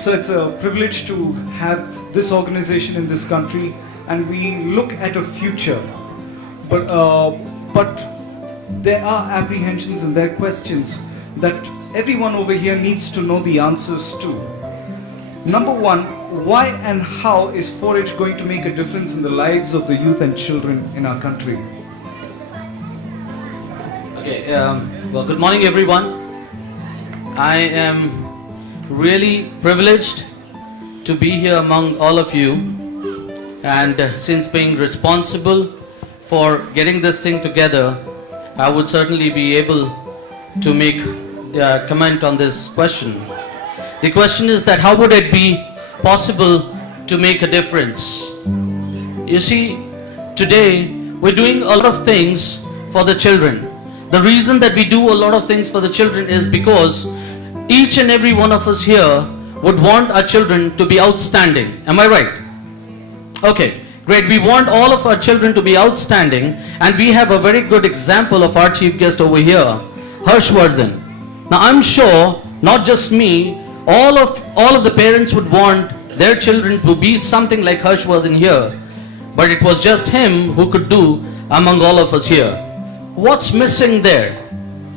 So it's a privilege to have this organization in this country, and we look at a future. But there are apprehensions and there are questions that everyone over here needs to know the answers to. Number one, why and how is 4-H going to make a difference in the lives of the youth and children in our country? Okay, well, good morning everyone. I am really privileged to be here among all of you, and since being responsible for getting this thing together, I would certainly be able to make a comment on this question. The question is that how would it be possible to make a difference? You see, today we're doing a lot of things for the children. The reason that we do a lot of things for the children is because each and every one of us here would want our children to be outstanding. Am I right? Okay, great. We want all of our children to be outstanding, and we have a very good example of our chief guest over here, Harshvardhan. Now I'm sure not just me, all of the parents would want their children to be something like Harshvardhan here, but it was just him who could do among all of us here. What's missing there?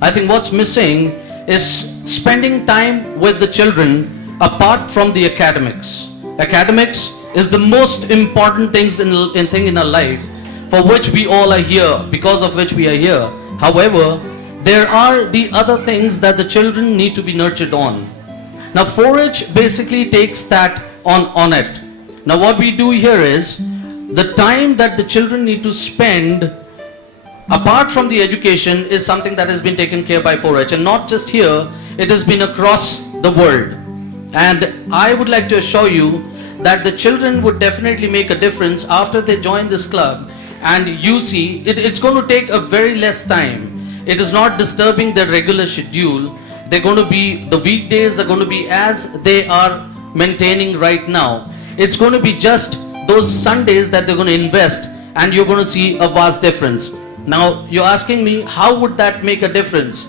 I think what's missing is spending time with the children apart from the academics. Academics is the most important thing in our life, for which we all are here, because of which we are here. However, there are the other things that the children need to be nurtured on. Now 4-H basically takes that on it. Now what we do here is, the time that the children need to spend apart from the education is something that has been taken care by 4-H, and not just here, it has been across the world. And I would like to assure you that the children would definitely make a difference after they join this club, and you see, it's going to take a very less time. It is not disturbing their regular schedule. They're going to be, the weekdays are going to be as they are maintaining right now. It's going to be just those Sundays that they're going to invest, and you're going to see a vast difference. Now you're asking me, how would that make a difference?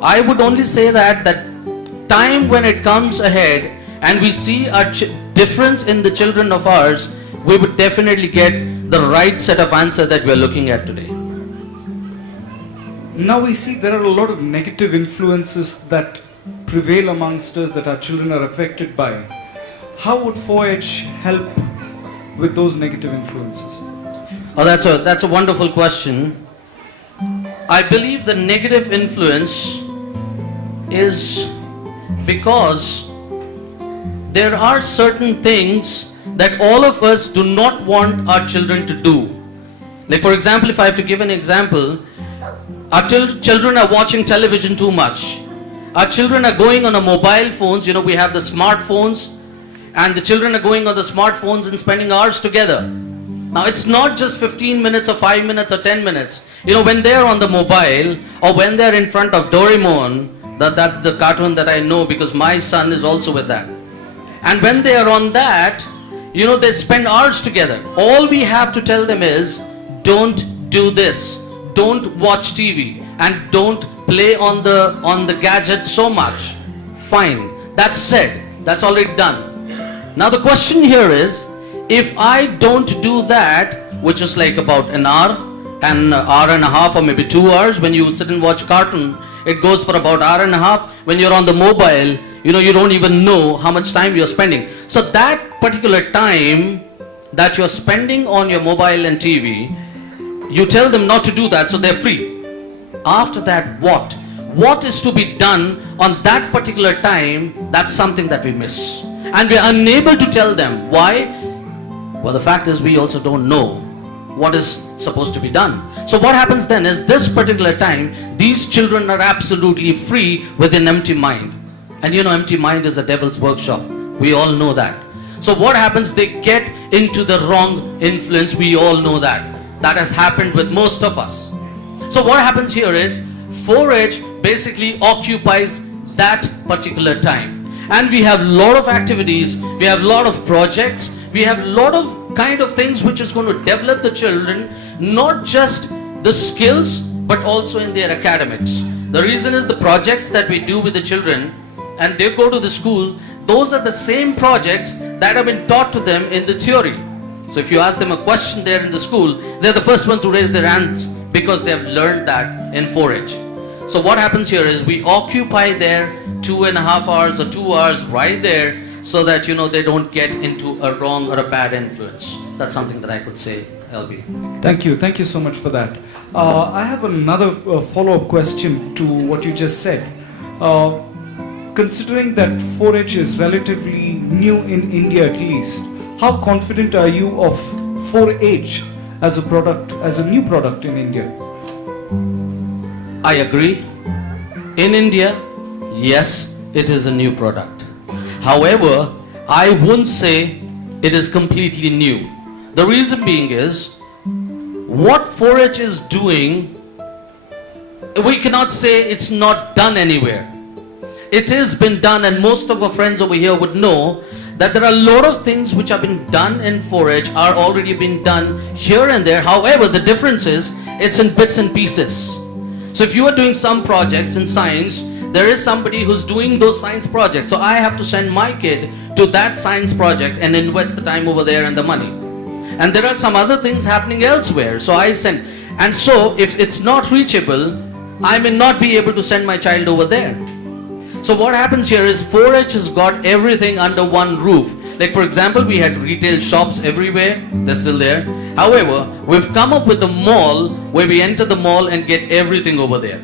I would only say that time when it comes ahead and we see a difference in the children of ours, we would definitely get the right set of answer that we're looking at today. Now we see there are a lot of negative influences that prevail amongst us, that our children are affected by. How would 4-H help with those negative influences? Oh, that's a wonderful question. I believe the negative influence is because there are certain things that all of us do not want our children to do. Like for example, if I have to give an example, our children are watching television too much. Our children are going on a mobile phones, we have the smartphones, and the children are going on the smartphones and spending hours together. Now it's not just 15 minutes or 5 minutes or 10 minutes. When they're on the mobile or when they're in front of Doraemon, that's the cartoon that I know because my son is also with that. And when they are on that, they spend hours together. All we have to tell them is, don't do this. Don't watch TV and don't play on the gadget so much. Fine. That's said. That's already done. Now the question here is, if I don't do that, which is like about an hour and a half or maybe 2 hours, when you sit and watch cartoon, it goes for about hour and a half. When you're on the mobile, you don't even know how much time you're spending. So that particular time that you're spending on your mobile and TV, you tell them not to do that, so they're free. After that, what? What is to be done on that particular time? That's something that we miss. And we're unable to tell them. Why? Well, the fact is we also don't know what is supposed to be done. So what happens then is, this particular time, these children are absolutely free with an empty mind. And empty mind is a devil's workshop. We all know that. So what happens? They get into the wrong influence. We all know that. That has happened with most of us. So what happens here is, 4-H basically occupies that particular time. And we have a lot of activities, we have a lot of projects, we have a lot of kind of things which is going to develop the children, not just the skills, but also in their academics. The reason is the projects that we do with the children, and they go to the school, those are the same projects that have been taught to them in the theory. So if you ask them a question there in the school, they're the first one to raise their hands because they have learned that in 4-H. So what happens here is we occupy their 2.5 hours or 2 hours right there so that they don't get into a wrong or a bad influence. That's something that I could say, LB. Thank you so much for that. I have another follow-up question to what you just said. Considering that 4-H is relatively new in India at least, how confident are you of 4-H as a product, as a new product in India? I agree. In India, yes, it is a new product. However, I wouldn't say it is completely new. The reason being is, what 4-H is doing, we cannot say it's not done anywhere. It has been done, and most of our friends over here would know that there are a lot of things which have been done in 4-H are already been done here and there. However, the difference is it's in bits and pieces. So if you are doing some projects in science, there is somebody who's doing those science projects. So I have to send my kid to that science project and invest the time over there and the money. And there are some other things happening elsewhere. So I send, and so if it's not reachable, I may not be able to send my child over there. So what happens here is 4-H has got everything under one roof. Like for example, we had retail shops everywhere, they're still there. However, we've come up with a mall where we enter the mall and get everything over there.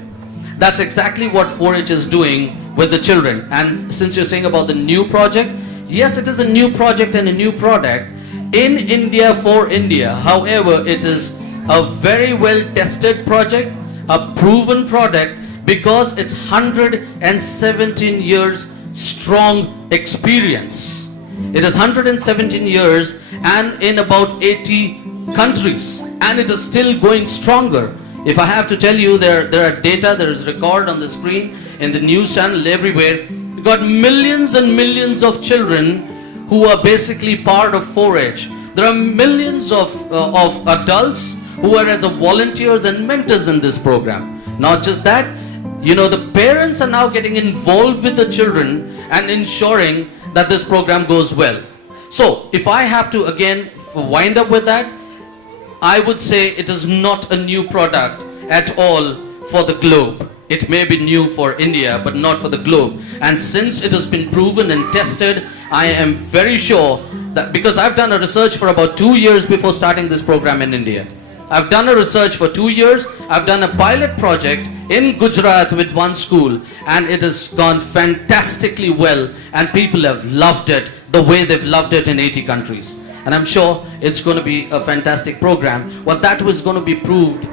That's exactly what 4-H is doing with the children. And since you're saying about the new project, yes, it is a new project and a new product in India for India. However, it is a very well tested project, a proven product, because it's 117 years strong experience. It is 117 years and in about 80 countries, and it is still going stronger. If I have to tell you, there are data, there is record on the screen, in the news channel, everywhere. We've got millions and millions of children who are basically part of 4-H. There are millions of adults who are as a volunteers and mentors in this program. Not just that, the parents are now getting involved with the children and ensuring that this program goes well. So, if I have to again wind up with that, I would say it is not a new product at all for the globe. It may be new for India, but not for the globe. And since it has been proven and tested, I am very sure that, because I've done a research for about 2 years before starting this program in India. I've done a research for 2 years. I've done a pilot project in Gujarat with one school, and it has gone fantastically well, and people have loved it the way they've loved it in 80 countries. And I'm sure it's going to be a fantastic program. Well, that was going to be proved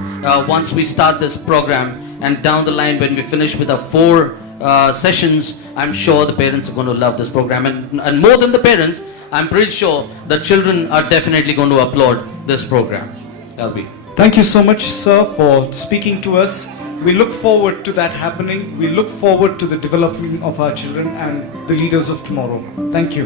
once we start this program, and down the line when we finish with our 4 sessions, I'm sure the parents are going to love this program. And more than the parents, I'm pretty sure the children are definitely going to applaud this program. LB. Thank you so much, sir, for speaking to us. We look forward to that happening. We look forward to the development of our children and the leaders of tomorrow. Thank you.